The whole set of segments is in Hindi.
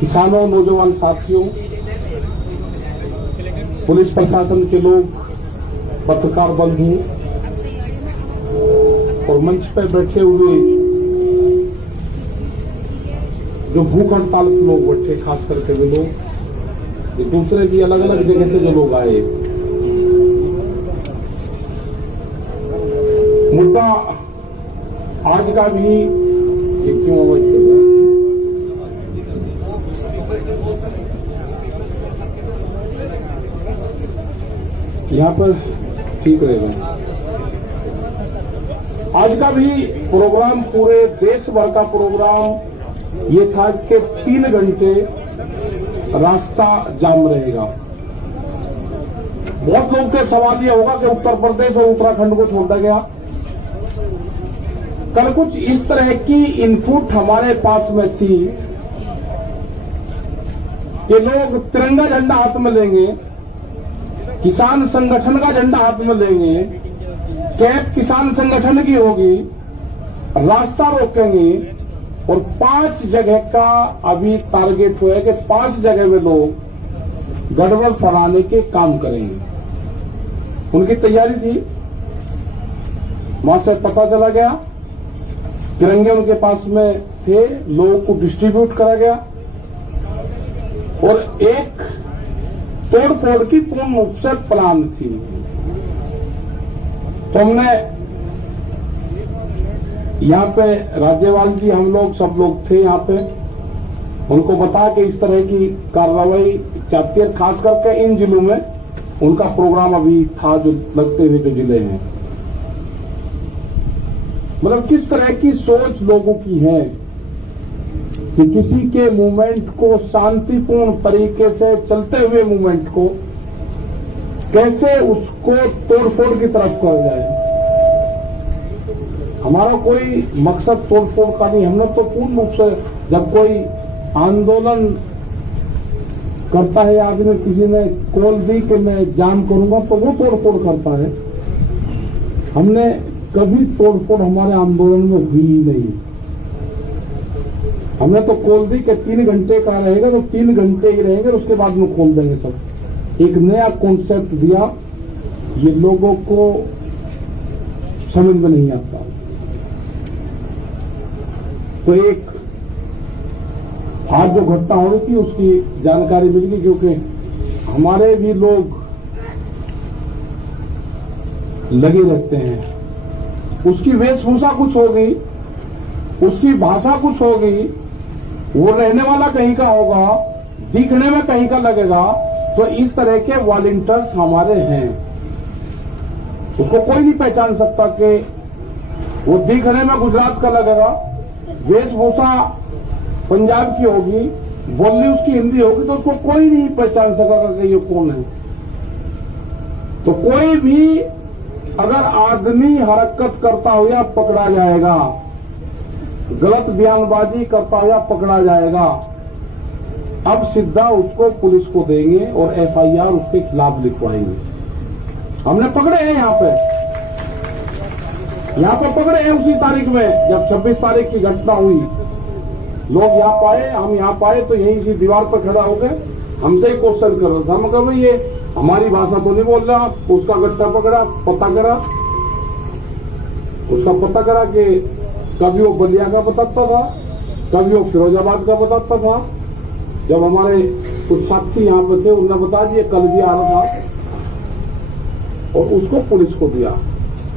किसानों, नौजवान साथियों, पुलिस प्रशासन के लोग, पत्रकार बंधु और मंच पर बैठे हुए जो भूख हड़ताल के लोग बैठे, खास करके वे लोग, ये दूसरे भी अलग अलग जगह से जो लोग आए। मुद्दा आज का भी क्यों यहाँ पर ठीक रहेगा। आज का भी प्रोग्राम, पूरे देश भर का प्रोग्राम ये था कि 3 घंटे रास्ता जाम रहेगा। बहुत लोग के सवाल ये होगा कि उत्तर प्रदेश और उत्तराखंड को छोड़ा गया। कल कुछ इस तरह की इनपुट हमारे पास में थी कि लोग तिरंगा झंडा हाथ में लेंगे, किसान संगठन का झंडा हाथ में लेंगे, कैब किसान संगठन की होगी, रास्ता रोकेंगे और 5 जगह का अभी टारगेट हुआ है कि 5 जगह में लोग गड़बड़ फैलाने के काम करेंगे। उनकी तैयारी थी। वहां से पता चला गया, तिरंगे उनके पास में थे, लोगों को डिस्ट्रीब्यूट करा गया और एक तोड़-फोड़ की पूर्ण रूप से प्लान थी। तो हमने यहाँ पे राज्यपाल जी, हम लोग सब लोग थे यहाँ पे, उनको बता के इस तरह की कार्रवाई चाहती है। खास करके इन जिलों में उनका प्रोग्राम अभी था, जो लगते हुए जो जिले हैं, मतलब किस तरह की सोच लोगों की है कि किसी के मूवमेंट को, शांतिपूर्ण तरीके से चलते हुए मूवमेंट को कैसे उसको तोड़फोड़ की तरफ कर जाए। हमारा कोई मकसद तोड़फोड़ का नहीं। हमने तो पूर्ण रूप से, जब कोई आंदोलन करता है आदमी, किसी ने कॉल दी कि मैं जाम करूंगा, तो वो तोड़फोड़ करता है। हमने कभी तोड़फोड़ हमारे आंदोलन में हुई नहीं। हमने तो खोल दी कि 3 घंटे का रहेगा, तो 3 घंटे ही रहेंगे, उसके बाद में खोल देंगे सब। एक नया कॉन्सेप्ट दिया, ये लोगों को समझ में नहीं आता। तो एक आज जो घटना हो रही थी उसकी जानकारी मिल गई, क्योंकि हमारे भी लोग लगे रहते हैं। उसकी वेशभूषा कुछ होगी, उसकी भाषा कुछ होगी, वो रहने वाला कहीं का होगा, दिखने में कहीं का लगेगा। तो इस तरह के वॉलंटियर्स हमारे हैं। उसको कोई नहीं पहचान सकता कि वो दिखने में गुजरात का लगेगा, वेशभूषा पंजाब की होगी, बोली उसकी हिंदी होगी, तो उसको कोई नहीं पहचान सकेगा कि ये कौन है। तो कोई भी अगर आदमी हरकत करता हुआ पकड़ा जाएगा, गलत बयानबाजी करता हुआ पकड़ा जाएगा। अब सीधा उसको पुलिस को देंगे और एफआईआर उसके खिलाफ लिखवाएंगे। हमने पकड़े हैं यहाँ पे पकड़े हैं उसी तारीख में, जब 26 तारीख की घटना हुई। लोग यहाँ पाए, हम यहाँ पाए, तो यहीं इसी दीवार पर खड़ा होकर हमसे ही क्वेश्चन कर रहा था। हम कहा भाई ये हमारी भाषा तो नहीं बोल रहा। उसका गट्टा पकड़ा, पता करा, उसका पता करा कि कभी वो बलिया का बताता था, कभी वो फिरोजाबाद का बताता था। जब हमारे कुछ साथी यहाँ पे थे, उन्होंने बता दिया कल भी आ रहा था, और उसको पुलिस को दिया।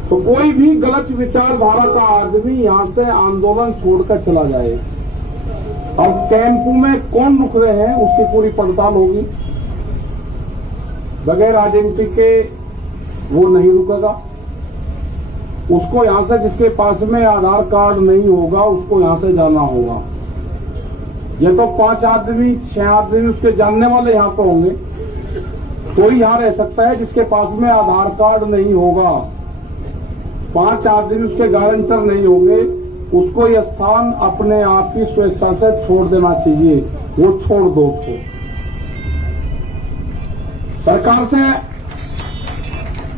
तो कोई भी गलत विचारधारा का आदमी यहाँ से आंदोलन छोड़कर चला जाए, और कैंप में कौन रुक रहे हैं उसकी पूरी पड़ताल होगी। बगैर आइडेंटिटी के वो नहीं रुकेगा। उसको यहां से, जिसके पास में आधार कार्ड नहीं होगा, उसको यहां से जाना होगा। ये तो 5 आदमी 6 आदमी उसके जानने वाले यहां पर होंगे, कोई यहां रह सकता है जिसके पास में आधार कार्ड नहीं होगा। 5 आदमी उसके गारंटर नहीं होंगे, उसको यह स्थान अपने आप की स्वेच्छा से छोड़ देना चाहिए। वो छोड़ दो उसको। सरकार से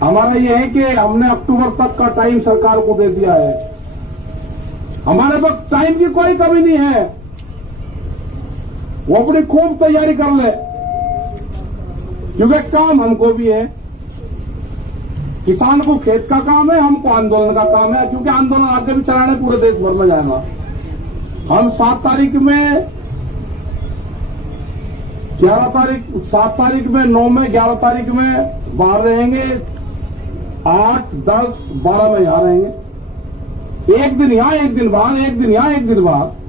हमारा ये है कि हमने अक्टूबर तक का टाइम सरकार को दे दिया है। हमारे पास टाइम की कोई कमी नहीं है। वो अपनी खूब तैयारी कर ले, क्योंकि काम हमको भी है। किसान को खेत का काम है, हमको आंदोलन का काम है, क्योंकि आंदोलन आगे भी चलाने पूरे देश भर में जाएगा। हम 7 तारीख में 9 में 11 तारीख में बाहर रहेंगे, 8, 10, 12 में यहां रहेंगे। एक दिन यहां, एक दिन बाहर, एक दिन यहां, एक दिन बाहर।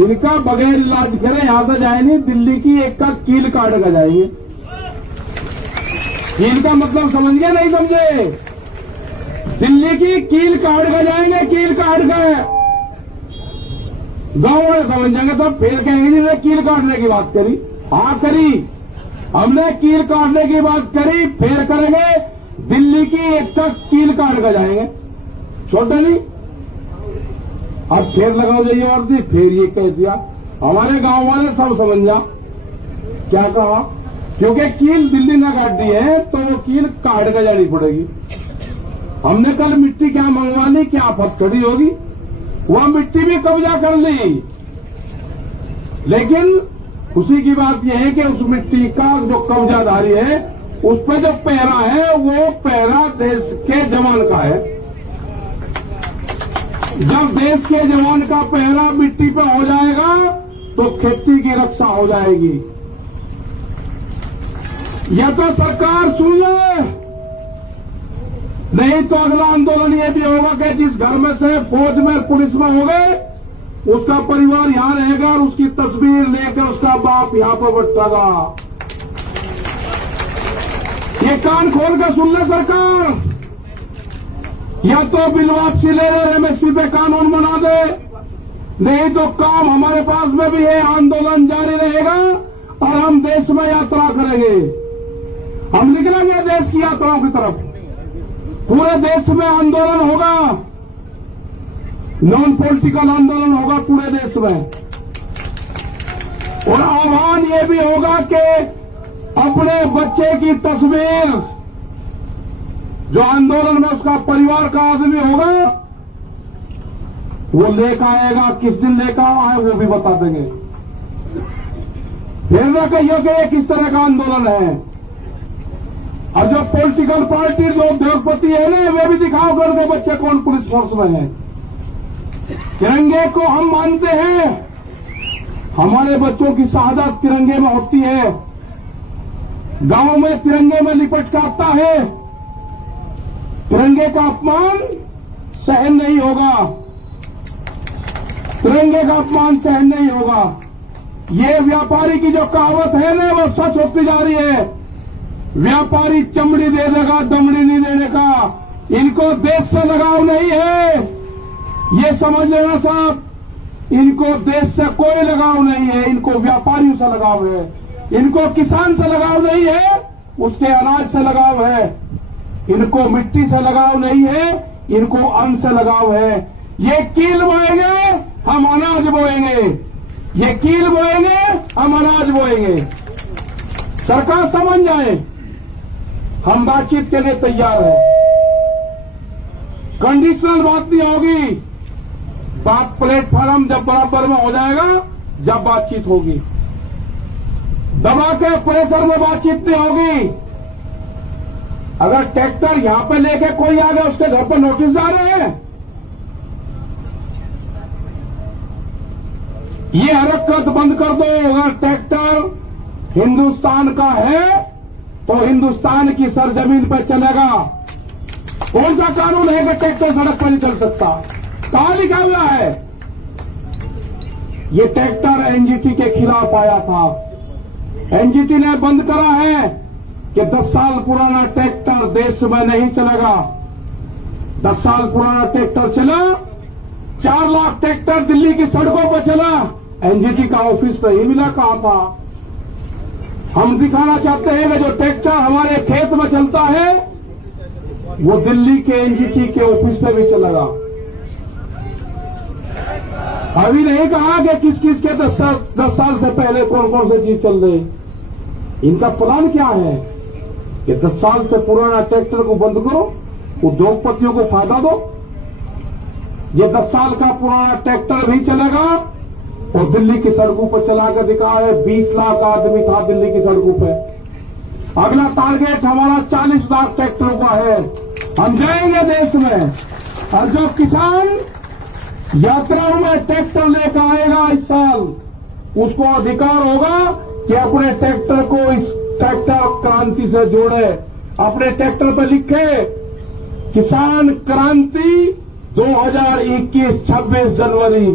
इनका बगैर इलाज करे यहां से जाए नहीं, दिल्ली की एक का कील काट कर जाएंगे। कील का मतलब समझ गए नहीं समझे? दिल्ली की कील काट कर जाएंगे, कील काट कर। गांव वाले समझ जाएंगे तब फिर कहेंगे जी कील काटने की बात करी। हाँ करी, हमने कील काटने की बात करी, फिर करेंगे दिल्ली की एक तक कील काट कर जाएंगे, छोटा नहीं। अब फिर लगाओ जाइए और थी, फिर ये कह दिया। हमारे गांव वाले सब समझ जा क्या कहा, क्योंकि कील दिल्ली ने काट दी है तो वो कील काट कर जानी पड़ेगी। हमने कल मिट्टी क्या मंगवा ली, क्या फटकड़ी होगी, वह मिट्टी भी कब्जा कर ली। लेकिन खुशी की बात यह है कि उस मिट्टी का जो कब्जादारी है, उस पर जो पहरा है, वो पहरा देश के जवान का है। जब देश के जवान का पहरा मिट्टी पर हो जाएगा तो खेती की रक्षा हो जाएगी। यह तो सरकार सुन ले, नहीं तो अगला आंदोलन यह भी होगा कि जिस घर में से फौज में पुलिस में हो गए, उसका परिवार यहां रहेगा और उसकी तस्वीर लेकर उसका बाप यहां पर बैठेगा। ये कान खोल कर सुन ले सरकार, या तो बिल वापसी ले ले, एमएसपी पे कानून बना दे, नहीं तो काम हमारे पास में भी है, आंदोलन जारी रहेगा और हम देश में यात्रा करेंगे। हम निकलेंगे देश की यात्राओं की तरफ, पूरे देश में आंदोलन होगा, नॉन पॉलिटिकल आंदोलन होगा पूरे देश में। और आह्वान ये भी होगा कि अपने बच्चे की तस्वीर, जो आंदोलन में उसका परिवार का आदमी होगा, वो लेकर आएगा। किस दिन लेकर आए वो भी बता देंगे। फिर न कहिए कि ये किस तरह का आंदोलन है। और जो पॉलिटिकल पार्टी, जो उद्योगपति है ना, वे भी दिखाओ कर दे बच्चे कौन पुलिस फोर्स में है। तिरंगे को हम मानते हैं, हमारे बच्चों की शहादत तिरंगे में होती है। गांव में तिरंगे में लिपट कर आता है, तिरंगे का अपमान सहन नहीं होगा, तिरंगे का अपमान सहन नहीं होगा। ये व्यापारी की जो कहावत है ना, वो सच होती जा रही है। व्यापारी चमड़ी दे देगा, दमड़ी नहीं देने का। इनको देश से लगाव नहीं है, ये समझ लेना साहब। इनको देश से कोई लगाव नहीं है, इनको व्यापारियों से लगाव है। इनको किसान से लगाव नहीं है, उसके अनाज से लगाव है। इनको मिट्टी से लगाव नहीं है, इनको अन्न से लगाव है। ये कील बोएंगे, हम अनाज बोएंगे। ये कील बोएंगे, हम अनाज बोएंगे। सरकार समझ जाए, हम बातचीत के लिए तैयार हैं। कंडीशनल बात नहीं होगी, बात प्लेटफॉर्म जब बराबर में हो जाएगा, जब बातचीत होगी। दबा के प्रेशर में बातचीत नहीं होगी। अगर ट्रैक्टर यहां पे लेके कोई आ गया, उसके घर पर नोटिस आ रहे हैं, ये हरकत बंद कर दो। अगर ट्रैक्टर हिंदुस्तान का है तो हिंदुस्तान की सरजमीन पर चलेगा। कौन सा कानून है कि ट्रैक्टर सड़क पर नहीं चल सकता? कहां लिखा हुआ है? ये ट्रैक्टर एनजीटी के खिलाफ आया था, एनजीटी ने बंद करा है कि 10 साल पुराना ट्रैक्टर देश में नहीं चलेगा। 10 साल पुराना ट्रैक्टर चला, 4 लाख ट्रैक्टर दिल्ली की सड़कों पर चला, एनजीटी का ऑफिस नहीं मिला। कहां था? हम दिखाना चाहते हैं कि जो ट्रैक्टर हमारे खेत में चलता है, वो दिल्ली के एनजीटी के ऑफिस पे भी चलेगा। अभी नहीं कहा कि किस किस के 10 साल से पहले कौन कौन सी चीज चल रही। इनका प्लान क्या है कि 10 साल से पुराना ट्रैक्टर को बंद करो, उद्योगपतियों को फायदा दो। ये 10 साल का पुराना ट्रैक्टर भी चलेगा, और दिल्ली की सड़कों पर चला कर दिखाए 20 लाख आदमी था दिल्ली की सड़कों पे। अगला टारगेट हमारा 40 लाख ट्रैक्टरों का है। हम जाएंगे देश में, और जो किसान यात्राओं में ट्रैक्टर लेकर आएगा इस साल, उसको अधिकार होगा कि अपने ट्रैक्टर को इस ट्रैक्टर क्रांति से जोड़े। अपने ट्रैक्टर पर लिखे किसान क्रांति 2021 26 जनवरी।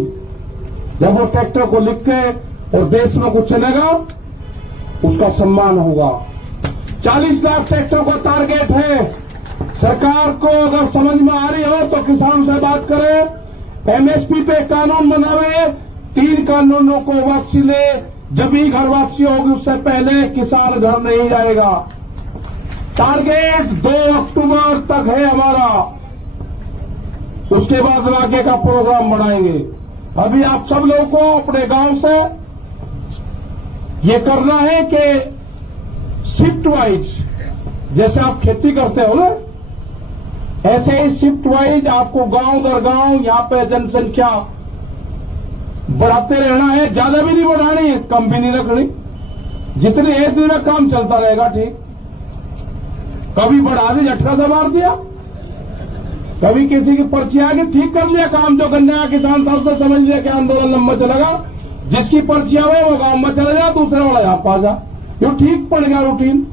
जब वो ट्रैक्टर को लिखे और देश में कुछ चलेगा, उसका सम्मान होगा। 40 लाख ट्रैक्टर का टारगेट है। सरकार को अगर समझ में आ रही हो तो किसान से बात करें, एमएसपी पे कानून बनावे, 3 कानूनों को वापसी ले। जब भी घर वापसी होगी उससे पहले किसान घर नहीं जाएगा। टारगेट 2 अक्टूबर तक है हमारा, उसके बाद आगे का प्रोग्राम बनाएंगे। अभी आप सब लोगों को अपने गांव से ये करना है कि शिफ्ट वाइज, जैसे आप खेती करते हो ना, ऐसे ही शिफ्ट वाइज आपको गांव दर गांव यहां पे जनसंख्या बढ़ाते रहना है। ज्यादा भी नहीं बढ़ानी है, कम भी नहीं रखनी। जितने एक दिन में काम चलता रहेगा ठीक। कभी बढ़ा दी, झटका से मार दिया, कभी किसी की पर्ची आ गई, ठीक कर लिया काम। जो गन्ने का किसान था उसने समझ लिया कि आंदोलन लंबा चलेगा, जिसकी पर्ची आवे वो गांव में चला जा, दूसरे वाला यहां पा जा। जो ठीक पड़ गया रूटीन।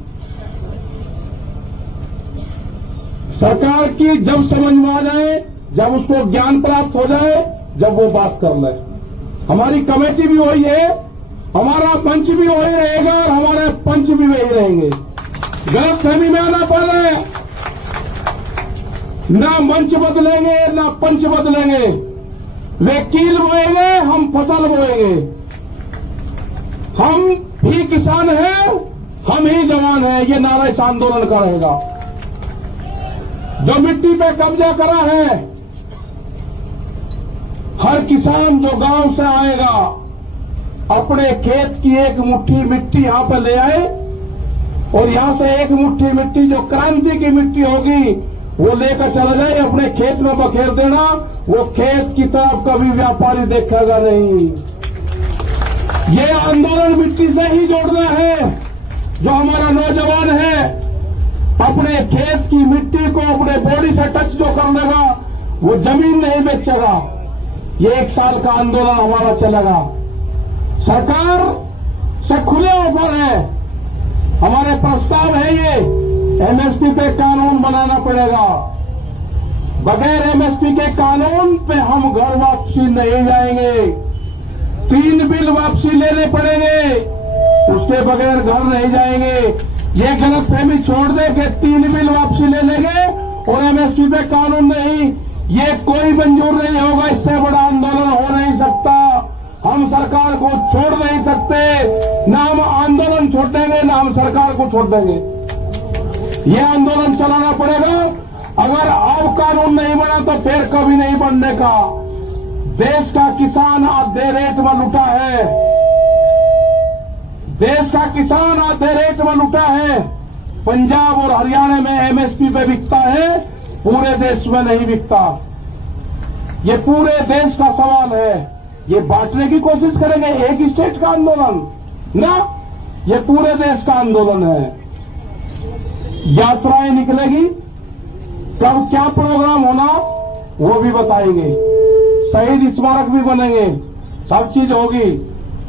सरकार की जब समझ में आ जाए, जब उसको ज्ञान प्राप्त हो जाए, जब वो बात कर ले। हमारी कमेटी भी वही है, हमारा मंच भी वही रहेगा और हमारे पंच भी वही रहेंगे। गलतफहमी में आना पड़ रहा है, ना मंच बदलेंगे ना पंच बदलेंगे। वे कील बोएंगे, हम फसल बोएंगे। हम भी किसान हैं, हम ही जवान हैं, ये नारा इस आंदोलन का रहेगा। जो मिट्टी पे कब्जा करा है, हर किसान जो गांव से आएगा अपने खेत की एक मुट्ठी मिट्टी यहां पर ले आए, और यहां से एक मुट्ठी मिट्टी जो क्रांति की मिट्टी होगी वो लेकर चला जाए, अपने खेत में बखेर देना। वो खेत की तरफ कभी व्यापारी देखेगा नहीं। ये आंदोलन मिट्टी से ही जोड़ना है। जो हमारा नौजवान है अपने खेत की मिट्टी को अपने बॉडी से टच जो कर लेगा वो जमीन नहीं बेचेगा। ये 1 साल का आंदोलन हमारा चलेगा। सरकार से खुले ऑफर है, हमारे प्रस्ताव है ये, एमएसपी पे कानून बनाना पड़ेगा। बगैर एमएसपी के कानून पे हम घर वापसी नहीं जाएंगे। 3 बिल वापसी लेने पड़ेंगे, उसके बगैर घर नहीं जाएंगे। ये गलतफहमी छोड़ दे कि 3 बिल वापसी ले लेंगे और एमएसपी पे कानून नहीं, ये कोई मंजूर नहीं होगा। इससे बड़ा आंदोलन हो नहीं सकता। हम सरकार को छोड़ नहीं सकते, ना हम आंदोलन छोड़ देंगे ना हम सरकार को छोड़ देंगे। ये आंदोलन चलाना पड़ेगा। अगर अब कानून नहीं बना तो फिर कभी नहीं बनने का। देश का किसान आधे रेट में लुटा है, देश का किसान आधे रेट में लुटा है। पंजाब और हरियाणा में एमएसपी पे बिकता है, पूरे देश में नहीं बिकता। ये पूरे देश का सवाल है। ये बांटने की कोशिश करेंगे एक स्टेट का आंदोलन ना, ये पूरे देश का आंदोलन है। यात्राएं निकलेगी, कब क्या प्रोग्राम होना वो भी बताएंगे। शहीद स्मारक भी बनेंगे, सब चीज होगी।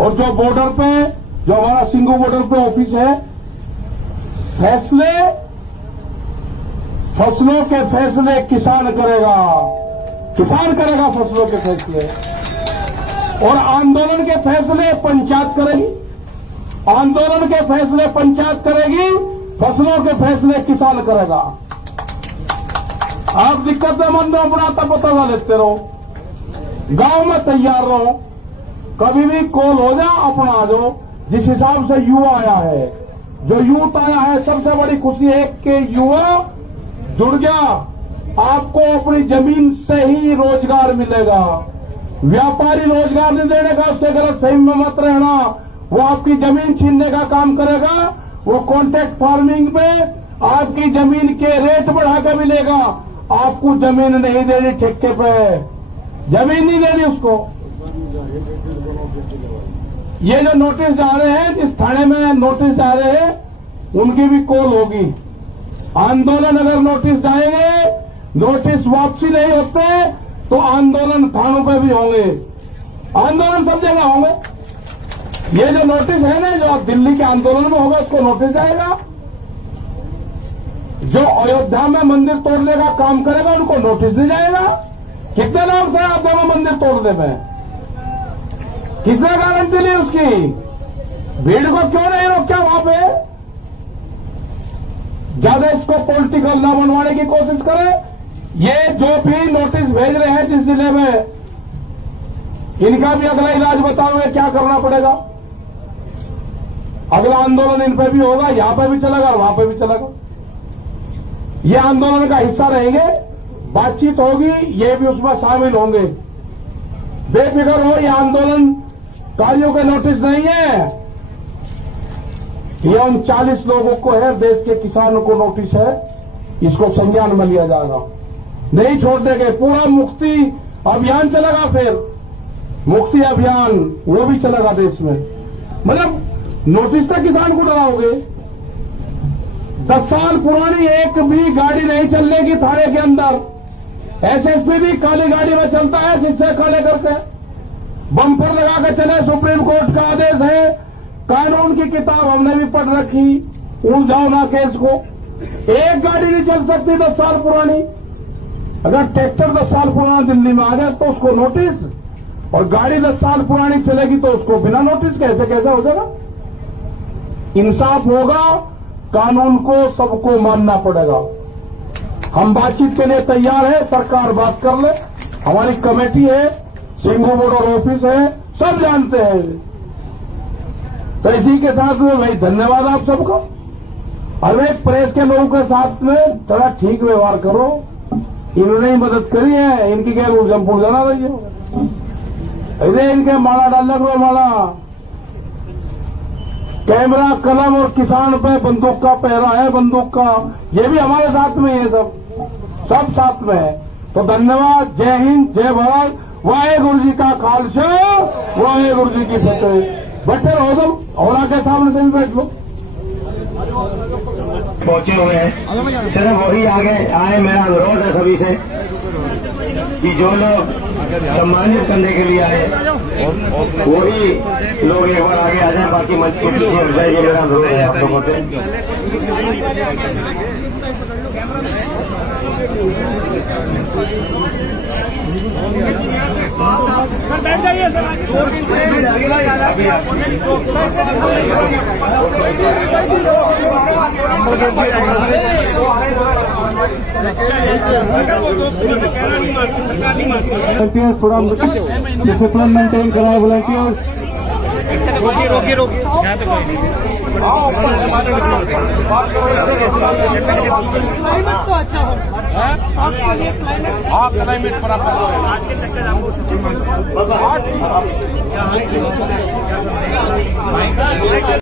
और जो बॉर्डर पे, जो हमारा सिंगू बॉर्डर पे ऑफिस है, फैसले, फसलों के फैसले किसान करेगा, किसान करेगा फसलों के फैसले। और आंदोलन के फैसले पंचायत करेगी, आंदोलन के फैसले पंचायत करेगी, फसलों के फैसले किसान करेगा। आप दिक्कतें मंद अपना तब पता लेते रहो, गांव में तैयार रहो, कभी भी कॉल हो जा अपना आ जाओ। जिस हिसाब से युवा आया है, जो यूथ आया है, सबसे बड़ी खुशी है कि युवा जुड़ गया। आपको अपनी जमीन से ही रोजगार मिलेगा। व्यापारी रोजगार नहीं देने का, उसके गलतफहमी में मत रहना। वो आपकी जमीन छीनने का काम करेगा। वो कॉन्ट्रैक्ट फार्मिंग पे आपकी जमीन के रेट बढ़ाकर मिलेगा। आपको जमीन नहीं देनी ठेके पे, जमीन नहीं देनी उसको। ये जो नोटिस जा रहे हैं, जिस थाने में नोटिस जा रहे हैं, उनकी भी कॉल होगी। आंदोलन अगर नोटिस जाएंगे, नोटिस वापसी नहीं होते तो आंदोलन थानों पे भी होंगे, आंदोलन सब जगह होंगे। ये जो नोटिस है ना, जो दिल्ली के आंदोलन में होगा, उसको नोटिस जाएगा। जो अयोध्या में मंदिर तोड़ने का काम करेगा, उनको नोटिस नहीं जाएगा। कितने लोग थे अयोध्या में मंदिर तोड़ने में? किसने गारंटी ली उसकी? भीड़ को क्यों नहीं रोका वहां पे? ज्यादा इसको पॉलिटिकल न बनवाने की कोशिश करें। ये जो भी नोटिस भेज रहे हैं जिस जिले में, इनका भी अगला इलाज बताओगे क्या करना पड़ेगा। अगला आंदोलन इन पे भी होगा, यहां पे भी चलेगा और वहां पे भी चलेगा। ये आंदोलन का हिस्सा रहेंगे, बातचीत होगी, ये भी उसमें शामिल होंगे। बेफिक्र हो, ये आंदोलन कारियों के नोटिस नहीं है, ये उन 40 लोगों को है, देश के किसानों को नोटिस है। इसको संज्ञान में लिया जाएगा, नहीं छोड़ने के। पूरा मुक्ति अभियान चलेगा, फिर मुक्ति अभियान वो भी चलेगा देश में। मतलब नोटिस से किसान को डराओगे। 10 साल पुरानी एक भी गाड़ी नहीं चलने की थाने के अंदर। एसएसपी भी काली गाड़ी में चलता है, शीशे काले करके बम्पर लगा के चले। सुप्रीम कोर्ट का आदेश है, कानून की किताब हमने भी पढ़ रखी, उलझाओ ना केस को। एक गाड़ी नहीं चल सकती 10 साल पुरानी। अगर ट्रैक्टर 10 साल पुराना दिल्ली में आ जाए तो उसको नोटिस, और गाड़ी 10 साल पुरानी चलेगी तो उसको बिना नोटिस कैसे हो जाएगा? इंसाफ होगा, कानून को सबको मानना पड़ेगा। हम बातचीत के लिए तैयार है, सरकार बात कर ले। हमारी कमेटी है, सिंघू बॉर्डर ऑफिस है, सब जानते हैं। तो इसी के साथ में भाई धन्यवाद आप सबका। और भाई प्रेस के लोगों के साथ में थोड़ा ठीक व्यवहार करो। इन्होंने ही मदद करी है, इनकी क्या उलझन फूल जाना रही हो। अरे इनके माला डालने को माला, कैमरा, कलम और किसान पे बंदूक का पहरा है, बंदूक का। ये भी हमारे साथ में है, सब साथ में है। तो धन्यवाद, जय हिंद, जय भारत, वाहेगुरु जी का खालसा, वाहेगुरु जी की फतेह। बैठे रहो तुम, और के सामने से भी बैठ लो। पहुंचे हुए हैं, सिर्फ वही आगे आए। मेरा अनुरोध है सभी से कि जो लोग सम्मानित करने के लिए आए वही लोग एक बार आगे आ जाए, बाकी मंच के पीछे हट जाइए। मेरा अनुरोध है आप लोगों से। बैठ जाइए सर। थोड़ा डिसिप्लिन मेंटेन कराए वॉलंटियर्स। रोकिए यहाँ पे कोई क्लाइमेट तो अच्छा हो। क्लाइमेट बराबर।